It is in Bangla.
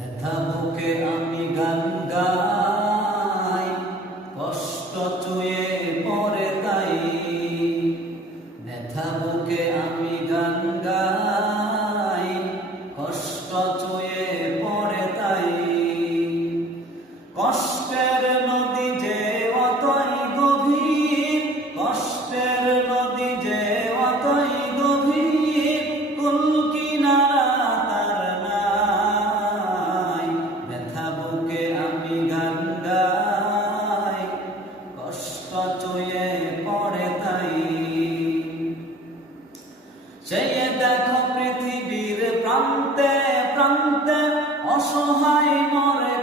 ব্যথা বুকে আমি গান গাই, কষ্ট চুয়ে পড়ে তাই। ব্যথা বুকে আমি গান গাই, কষ্ট চুয়ে পড়ে তাই। কষ্টের নদী যে অতই গভীর, কষ্টের নদী যে অতই গভীর, কুল কিনারা তার নাই। ব্যথা বুকে আমি গান গাই, কষ্ট চুয়ে পড়ে তাই। সেই দেখো পৃথিবীর প্রান্তে প্রান্তে অসহায় মরে